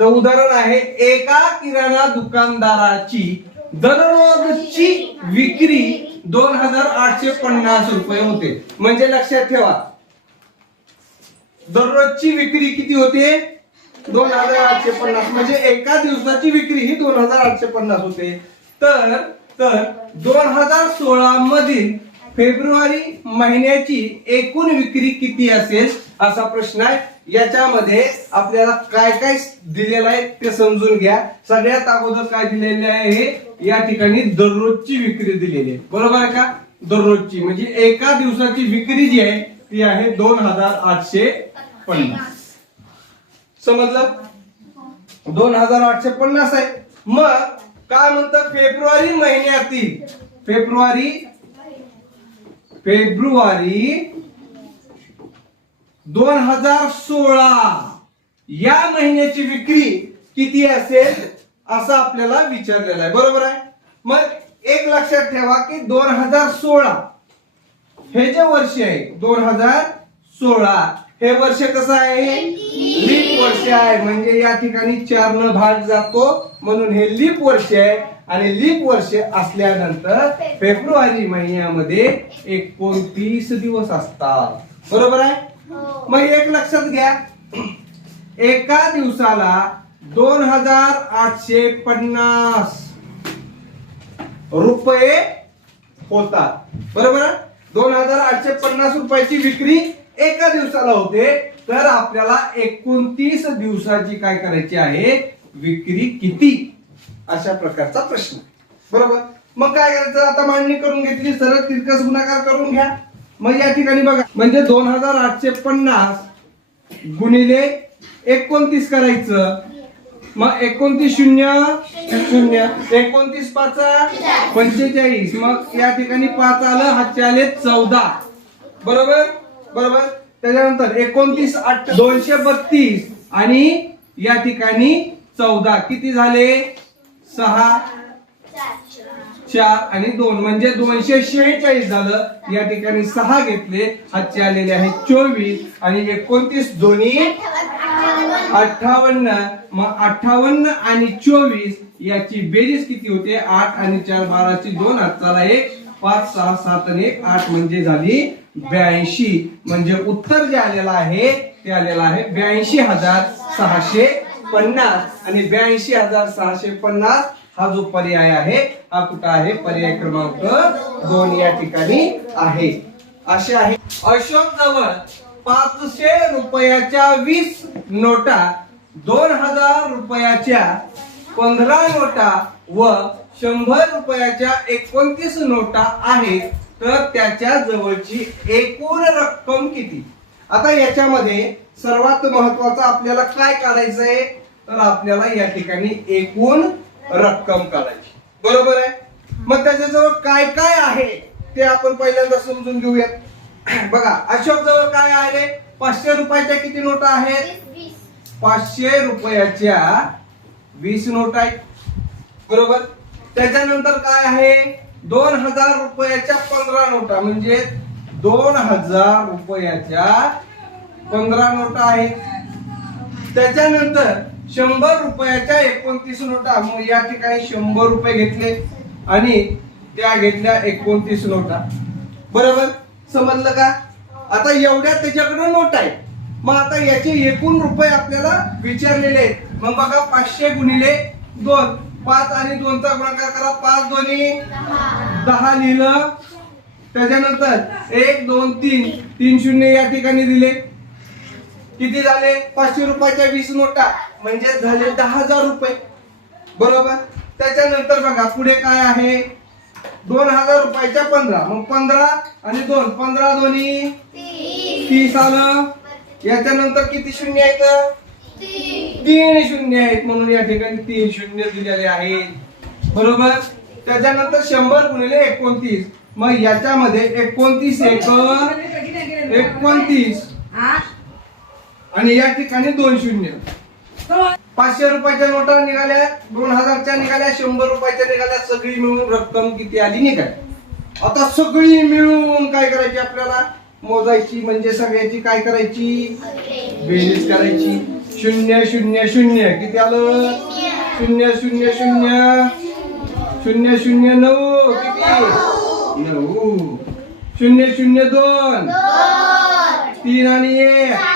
तर उदाहरण आहे एका किराणा दुकानदाराची दररोजची विक्री दोन हजार आठशे पन्नास रुपये होते. म्हणजे लक्षात ठेवा. दररोजची विक्री किती होते? दोन हजार आठशे पन्नास. म्हणजे एका दिवसाची विक्री ही दोन हजार आठशे पन्नास होते. तर तर दोन हजार सोळा मधील फेब्रुवारी महिन्याची एकूण विक्री किती असेल? असा प्रश्न आहे. याच्यामध्ये आपल्याला काय काय दिलेलं आहे ते समजून घ्या. सगळ्यात अगोदर काय दिलेले आहे हे या ठिकाणी दररोजची विक्री दिलेली आहे. बरोबर आहे का? दररोजची. म्हणजे एका दिवसाची विक्री जी आहे ती आहे दोन हजार आठशे पन्नास. समजलं? दोन हजार आठशे पन्नास आहे. मग काय म्हणतात फेब्रुवारी महिन्यातील फेब्रुवारी फेब्रुवारी दोन हजार सोळा. या महिन्याची विक्री किती असेल असं आपल्याला विचारलेलं आहे. बरोबर आहे? मग एक लक्षात ठेवा की दोन हजार सोळा हे जे वर्ष आहे दोन हजार सोळा हे वर्ष कसं आहे? लीप वर्ष आहे. म्हणजे या ठिकाणी चार न भाग जातो म्हणून हे लीप वर्ष आहे. आणि लीप वर्ष असल्यानंतर फेब्रुवारी महिन्यामध्ये एकोणतीस दिवस असतात. बरोबर आहे? हो. मग एक लक्षात घ्या. एका दिवसाला दोन हजार आठशे पन्नास रुपये होतात. बरोबर? दोन हजार आठशे पन्नास रुपयाची विक्री एका दिवसाला होते. तर आपल्याला एकोणतीस दिवसाची काय करायची आहे? विक्री किती? अशा प्रकारचा प्रश्न. बरोबर? मग काय करायचं? आता मांडणी करून घेतली सरळ तिरकस गुणाकार करून घ्या. मग या ठिकाणी बघा म्हणजे दोन हजार आठशे पन्नास गुणिले एकोणतीस करायचं. मग एकोणतीस शून्य शून्य एकोणतीस पाच पंचेचाळीस. मग या ठिकाणी पाच आलं हातचे आले चौदा. बरोबर? बरोबर? त्याच्यानंतर एकोणतीस आठ दोनशे बत्तीस आणि या ठिकाणी चौदा. किती झाले? सहा. चार आणि दोन. म्हणजे दोनशे शेहेचाळीस झालं. या ठिकाणी सहा घेतले. हातचे आलेले आहेत चोवीस आणि एकोणतीस दोन्ही अठ्ठावन्न. मग अठ्ठावन्न आणि चोवीस याची बेरीज किती होते? आठ आणि चार बाराची दोन. हाताला एक पाच सहा सात आणि एक. आठ म्हणजे झाली ब्याऐंशी. म्हणजे उत्तर जे आलेलं आहे ते आलेलं आहे ब्याऐंशी हजार सहाशे पन्नास. आणि ब्याऐंशी हजार सहाशे पन्नास हा जो पर्याय आहे हा कुठं आहे? पर्याय क्रमांक दोन या ठिकाणी आहे. असे आहे. अशोक जवळ पाचशे रुपयाच्या वीस नोटा दोन हजार रुपयाच्या पंधरा नोटा व शंभर रुपयाच्या एकोणतीस नोटा आहेत तर त्याच्या जवळची एकूण रक्कम किती? आता याच्यामध्ये सर्वात महत्वाचं आपल्याला काय काढायचं आहे तर आपल्याला या ठिकाणी एकूण रक्कम काढायची. बरोबर आहे? मग त्याच्याजवळ काय काय आहे ते आपण पहिल्यांदा समजून घेऊयात. बघा अशोक जवळ काय आहे? पाचशे रुपयाच्या किती नोटा आहेत? पाचशे रुपयाच्या वीस नोट आहेत. बरोबर? त्याच्यानंतर काय आहे? दोन हजार रुपयाच्या पंधरा नोटा म्हणजे दोन हजार रुपयाच्या पंधरा नोटा आहेत. त्याच्यानंतर शंभर रुपयाच्या एकोणतीस नोटा. मग या ठिकाणी शंभर रुपये घेतले आणि त्या घेतल्या एकोणतीस नोटा. बरोबर? समजलं का? आता एवढ्या त्याच्याकडे नोट आहे मग आता याचे एकूण रुपये आपल्याला विचारलेले आहेत. मग बघा पाचशे गुणिले दोन. पाच आणि दोनचा गुणाकार करा. पाच दोन्ही. दहा लिहिलं. त्याच्यानंतर एक दोन तीन. तीन शून्य या ठिकाणी दिले. किती झाले? पाचशे रुपयाच्या वीस नोटा. म्हणजे झाले दहा हजार रुपये. बरोबर? त्याच्यानंतर बघा पुढे काय आहे? दोन हजार रुपयाच्या पंधरा. मग पंधरा आणि दोन. पंधरा दोन्ही? तीस आलं. याच्यानंतर किती शून्य आहेत? तीन शून्य आहेत म्हणून या ठिकाणी तीन शून्य दिलेले आहेत. बरोबर? त्याच्यानंतर शंभर गुणिले एकोणतीस. मग याच्यामध्ये एकोणतीस एक एकोणतीस. आणि या ठिकाणी दोन शून्य. पाचशे रुपयाच्या नोटा निघाल्या दोन हजारच्या निघाल्या शंभर रुपयाच्या निघाल्या सगळी मिळून रक्कम किती आली निघाली आता सगळी मिळून काय करायची आपल्याला? मोजायची म्हणजे सगळ्याची काय करायची? बेरीज करायची. शून्य शून्य शून्य. किती आलं? शून्य शून्य शून्य. शून्य शून्य नऊ. किती? नऊ. शून्य शून्य दोन. तीन आणि एक.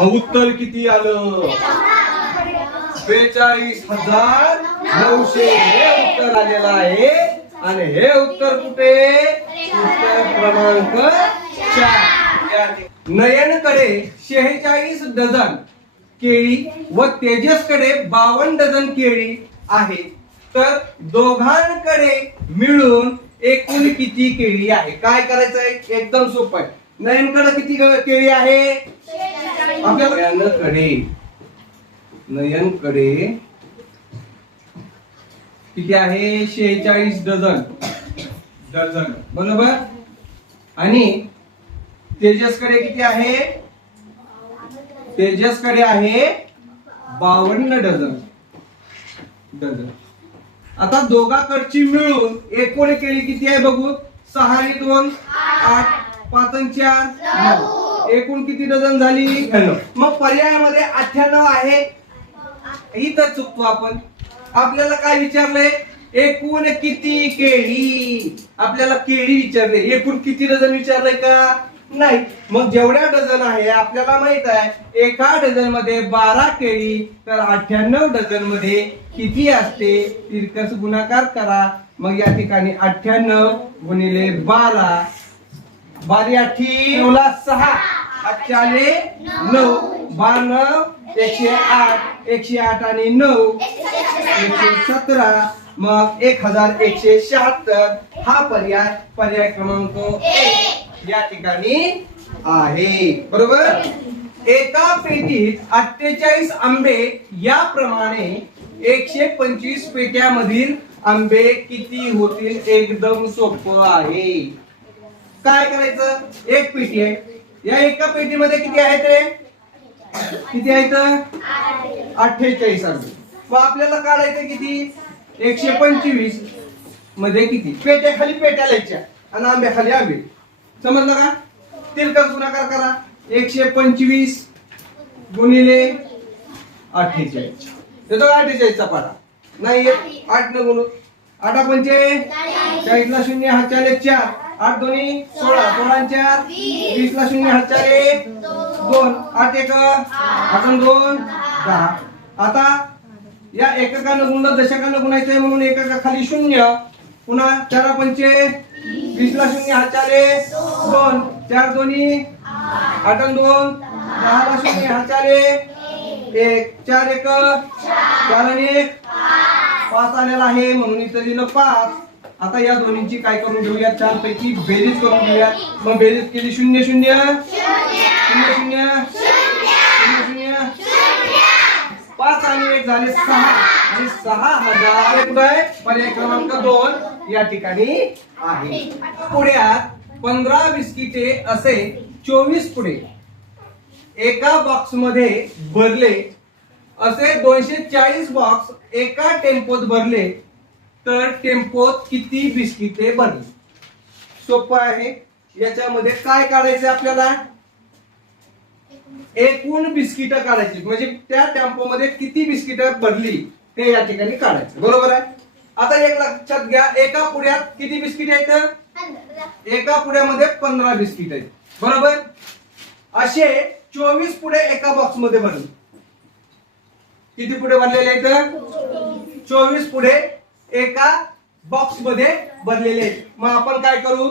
उत्तर किती आलं? बेचाळीस हजार नऊशे. हे उत्तर आलेलं आहे. आणि हे उत्तर कुठे? उत्तर क्रमांक चार. नयनकडे शेहेचाळीस डझन केळी व तेजसकडे बावन्न डझन केळी आहे. तर दोघांकडे मिळून एकूण किती केळी आहे? काय करायचं आहे एकदम सोपं आहे. नयनकडे किती केळी आहे? नयनकडे. नयनकडे किती आहे? शेहेचाळीस डझन. डझन. बरोबर? आणि तेजसकडे किती आहे? तेजसकडे आहे बावन्न डझन. डझन. आता दोघाकडची मिळून एकूण केळी किती आहे बघू? सहा दोन आठ पाच आणि चार? नऊ एकूण किती डझन झाली? मग पर्यायामध्ये अठ्ठ्याण्णव आहे. इथं चुकतो आपण. आपल्याला काय विचारलंय? एकूण किती केळी? आपल्याला केळी विचारले. एकूण किती डझन विचारलंय का? नाही. मग जेवढ्या डझन आहे आपल्याला माहीत आहे एका डझनमध्ये बारा केळी तर अठ्ठ्याण्णव डझनमध्ये किती असते? तिरकस गुणाकार करा. मग या ठिकाणी अठ्ठ्याण्णव गुणिले बारा बारी आठी नऊला सहा आठचाले नऊ बार नऊ एकशे आठ एकशे आठ आणि नऊ एकशे सतरा. मग एक हजार एकशे शहात्तर. हा पर्याय पर्याय क्रमांक एक या ठिकाणी आहे. बरोबर? एका पेटीत अठ्ठेचाळीस आंबे याप्रमाणे एकशे पंचवीस पेट्यामधील आंबे किती होतील? एकदम सोपं आहे. काय करायचं? एक पेटी आहे. या एका पेटीमध्ये किती आहेत रे? किती आहेत? अठ्ठेचाळीस अजून मग आपल्याला काढायचं किती? एकशे पंचवीस. मध्ये किती? पेट्या खाली पेट्या लिहायच्या आणि आंब्या खाली आंबे. समजलं का? तिरकस गुणाकार करा. एकशे पंचवीस गुणिले अठ्ठेचाळीस. येतो का अठ्ठेचाळीसचा पाडा. नाही येत आठ न गुणू. आठा पंचे चाळीसला शून्य हा चार चार. आठ दोन्ही सोळा. सोळा चार वीसला शून्य हात एक दोन. आठ एक अजून दोन दहा. आता या एककानं गुणलं दशकानं गुणायचंय म्हणून एकका खाली शून्य. पुन्हा चारा पंचे वीसला शून्य हात एक दोन. चार दोन्ही आठ दोन दोन दहाला शून्य हात एक एक. चार एक चार आणि एक. पाच आलेला आहे म्हणून इथं लिहिलं पाच. आता या दोन्हींची काय करून घेऊया चार पैकी बेरीज करून घेऊया मग बेरीज केली शून्य शून्य. शून्य शून्य. शून्य शून्य. पाच आणि एक झाले सहा. आणि सहा हजार रुपये पर्याय क्रमांक दोन या ठिकाणी आहे. पुढ्यात पंधरा बिस्किटे असे चोवीस पुढे. एका बॉक्समध्ये भरले. असे दोनशे चाळीस बॉक्स एका टेम्पोत भरले. तर टेम्पोत किती बिस्किटे भरली सोपं आहे. याच्यामध्ये काय काढायचं आपल्याला? एकूण बिस्किट काढायची. म्हणजे त्या टेम्पोमध्ये किती बिस्किट भरली हे या ठिकाणी काढायचं. बरोबर आहे? आता एक लक्षात घ्या एका पुढ्यात किती बिस्किट आहेत? एका पुढ्यामध्ये पंधरा बिस्किट आहेत. बरोबर? असे चोवीस पुढे एका बॉक्समध्ये भरले किती पुढे भरलेले आहेत? चोवीस पुढे एका बॉक्समध्ये भरलेले आहेत. मग आपण काय करू?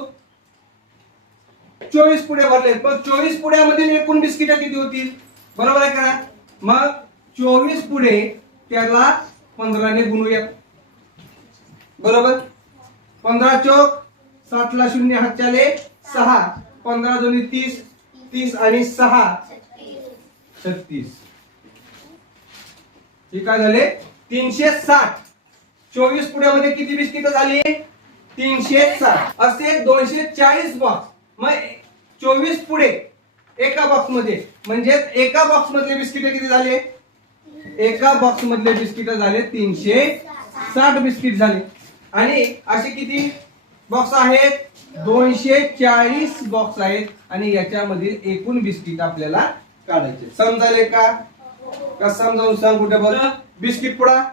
चोवीस पुढे भरले पण चोवीस पुढ्यामध्ये एकूण बिस्किट किती होतील? बरोबर आहे का? मग चोवीस पुढे त्याला पंधराने गुणूया. बरोबर? पंधरा चौक सातला शून्य हातच्याले सहा. पंधरा दोन्ही तीस तीस आणि सहा. छत्तीस. हे काय झाले? तीनशे साठ. चोवीस पुण्यामध्ये किती बिस्किट झाली? तीनशे साठ. असे दोनशे चाळीस बॉक्स मग चोवीस पुढे एका बॉक्समध्ये म्हणजे एका बॉक्स मधले बिस्किट किती झाले? एका बॉक्स मधले बिस्किट झाले तीनशे साठ बिस्किट झाले. आणि असे किती बॉक्स आहेत? दोनशे चाळीस बॉक्स आहेत. आणि याच्यामधील एकूण बिस्किट आपल्याला काढायचे समजाले का? समजावून सांग कुठे बरं बिस्किट पुडा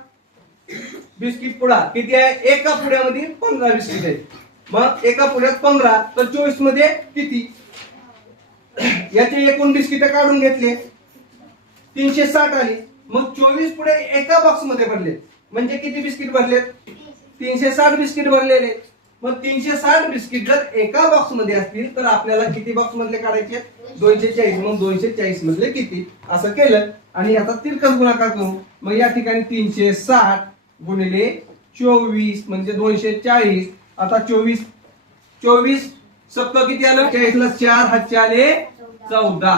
बिस्किट पुडा किती आहे? एका पुड्यामध्ये पंधरा बिस्किट आहे मग एका पुड्यात पंधरा तर चोवीसमध्ये किती? याचे एकूण बिस्किट काढून घेतले. तीनशे साठ आली. मग चोवीस पुढे एका बॉक्समध्ये भरले. म्हणजे किती बिस्किट भरलेत? तीनशे साठ बिस्किट भरलेले. मग तीनशे साठ बिस्किट जर एका बॉक्समध्ये असतील तर आपल्याला किती बॉक्स मधले काढायचे? दोनशे चाळीस. मग दोनशे चाळीस मधले किती? असं केलं. आणि आता तिरकस गुणाकार करू. मग या ठिकाणी तीनशे साठ गुणिले चोवीस म्हणजे दोनशे चाळीस आता चोवीस चोवीस सप्त किती आलं? चाळीसला चार हातचे आले चौदा.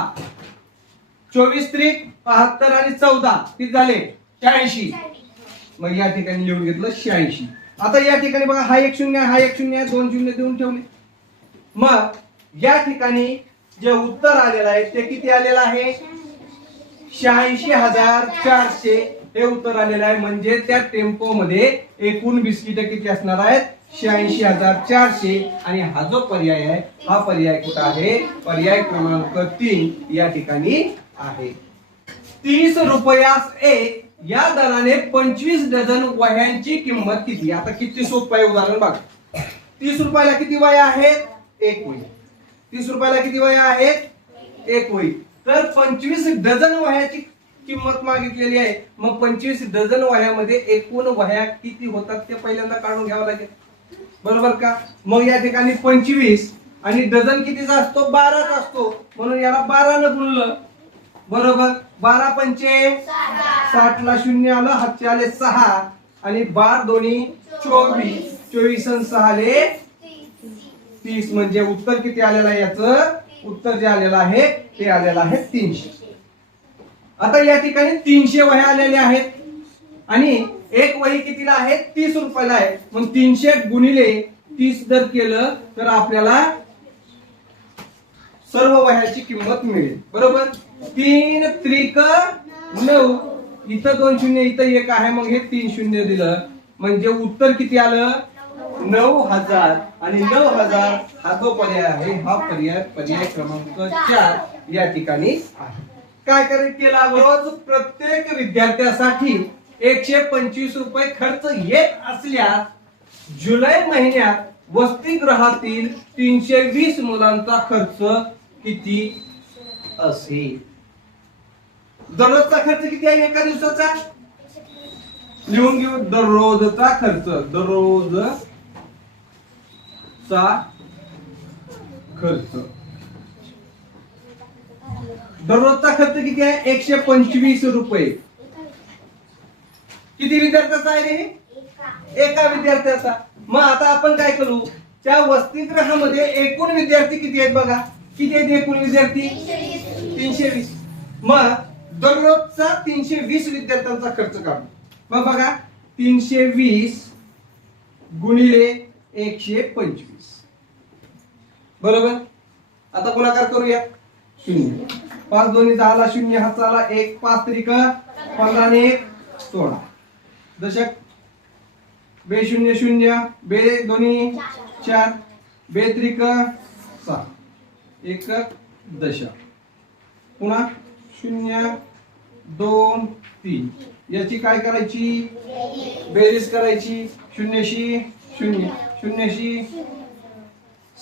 चोवीस त्रिक बहात्तर आणि चौदा किती झाले? शहाऐंशी मग या ठिकाणी लिहून घेतलं शहाऐंशी. आता या ठिकाणी बघा हा एक शून्य हा एक शून्य दोन शून्य देऊन ठेवले. मग या ठिकाणी जे उत्तर आलेलं आहे ते किती आलेलं आहे? शहाऐंशी हजार चारशे हे उत्तर आलेलं आहे. म्हणजे त्या टेम्पो मध्ये एकूण बिस्किट किती असणार आहेत. शहाऐंशी हजार चारशे. आणि हा जो पर्याय आहे हा पर्याय कुठं आहे? पर्याय क्रमांक तीन या ठिकाणी आहे. तीस रुपयास एक. या दराने पंचवीस डझन वह्यांची किंमत किती? आता किती सोपं आहे उदाहरण बघा. तीस रुपयाला किती वह्या आहेत? एक वही. तीस रुपयाला किती वया आहेत? एक वही. तर पंचवीस डझन वह्याची किंमत मागितलेली आहे. मग पंचवीस डझन वह्यामध्ये एकूण वह्या किती होतात ते पहिल्यांदा काढून घ्यावं लागेल. बरोबर का? मग या ठिकाणी पंचवीस आणि डझन कितीचा असतो? बाराचा असतो. म्हणून याला बारानं गुणलं. बरोबर? बारा पंचे साठ ला शून्य आलं हातचे आले सहा. आणि बार दोन्ही चोवीस. चोवीस आणि सहा आले तीस. म्हणजे उत्तर किती आलेलं आहे याच? उत्तर जे आलेलं आहे ते आलेलं आहे तीनशे. आता या ठिकाणी तीनशे वह्या आलेल्या आहेत. आणि एक वही कितीला आहे? तीस रुपयाला आहे. मग तीनशे गुणिले तीस जर केलं तर आपल्याला सर्व वह्याची किंमत मिळेल. बरोबर? तीन त्रिक नऊ. इथं दोन शून्य इथं एक आहे. मग हे तीन शून्य दिलं. म्हणजे उत्तर किती आलं? नऊ हजार. आणि नऊ हजार हा जो पर्याय आहे हा पर्याय पर्याय क्रमांक चार या ठिकाणी आहे. काय करायचं केला रोज प्रत्येक विद्यार्थ्यासाठी एकशे पंचवीस रुपये खर्च येत असल्यास जुलै महिन्यात वसतिगृहातील तीनशे वीस मुलांचा खर्च किती असेल? दररोजचा खर्च किती आहे एका दिवसाचा? लिहून घेऊ. दररोजचा खर्च. दररोज चा खर्च. दररोजचा खर्च किती आहे? एकशे पंचवीस रुपये. किती विद्यार्थ्याचा आहे रे एका विद्यार्थ्याचा. मग आता आपण काय करू? त्या वसतिगृहामध्ये एकूण विद्यार्थी किती आहेत बघा? किती आहेत एकूण विद्यार्थी? तीनशे वीस. मग दररोजचा तीनशे वीस विद्यार्थ्यांचा खर्च काढू. मग बघा तीनशे वीस गुणिले एकशे पंचवीस. बरोबर? आता गुणाकार करूया. शून्य. पाच दोन्ही दहाला शून्य हातचा आला एक पाच त्रिक पंधरा आणि एक सोळा. दशक. बे शून्य शून्य. बे दोन्ही चार. बे त्रिक सहा. एक दशक. पुन्हा शून्य दोन तीन. याची काय करायची? बेरीज करायची. शून्यशी शून्य. शून्यशी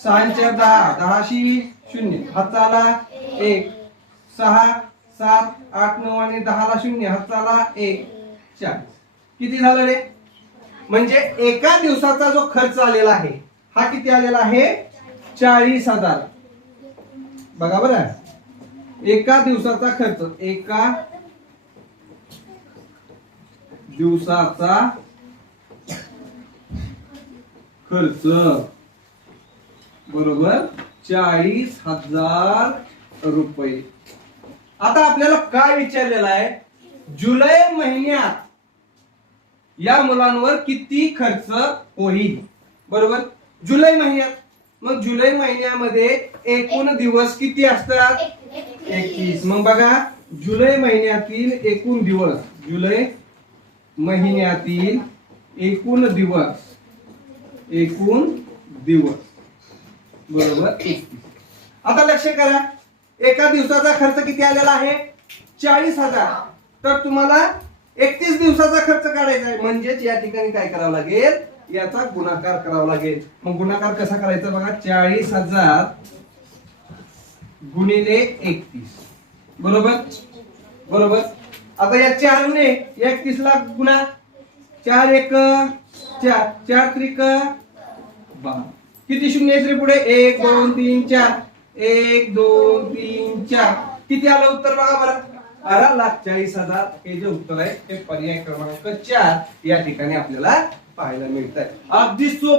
सहाच्या दहा. दहाशी शून्य. हातचा आला एक. सहा सात आठ नऊ आणि दहाला शून्य. हाताला एक चार किती झालं रे? म्हणजे एका दिवसाचा जो खर्च आलेला आहे हा किती आलेला आहे? चाळीस हजार. बघा बरं. एका दिवसाचा खर्च एका दिवसाचा खर्च. बरोबर? चाळीस हजार रुपये. आता आपल्याला काय विचारलेलं आहे? जुलै महिन्यात या मुलांवर किती खर्च होईल? बरोबर? जुलै महिन्यात. मग जुलै महिन्यामध्ये एकूण दिवस किती असतात? एकतीस. मग बघा जुलै महिन्यातील एकूण दिवस जुलै महिन्यातील एकूण दिवस एकूण दिवस. बरोबर? एकतीस. आता लक्ष करा. एका दिवसाचा खर्च किती आलेला आहे? चाळीस हजार. तर तुम्हाला एकतीस दिवसाचा खर्च काढायचा आहे. म्हणजेच या ठिकाणी काय करावं लागेल? याचा गुणाकार करावा लागेल. मग गुणाकार कसा करायचा बघा? चाळीस हजार गुणिले एकतीस. बरोबर? बरोबर? आता या चारने एकतीस ला गुणा. चार एक चार. चार त्रिक बारा किती शून्य पुढे एक दोन तीन चार. एक दोन तीन चार. किती आलं उत्तर बघा बरं? बारा लाख चाळीस हजार. हे जे उत्तर आहे ते पर्याय क्रमांक चार या ठिकाणी आपल्याला पाहायला मिळत आहे अगदी सोप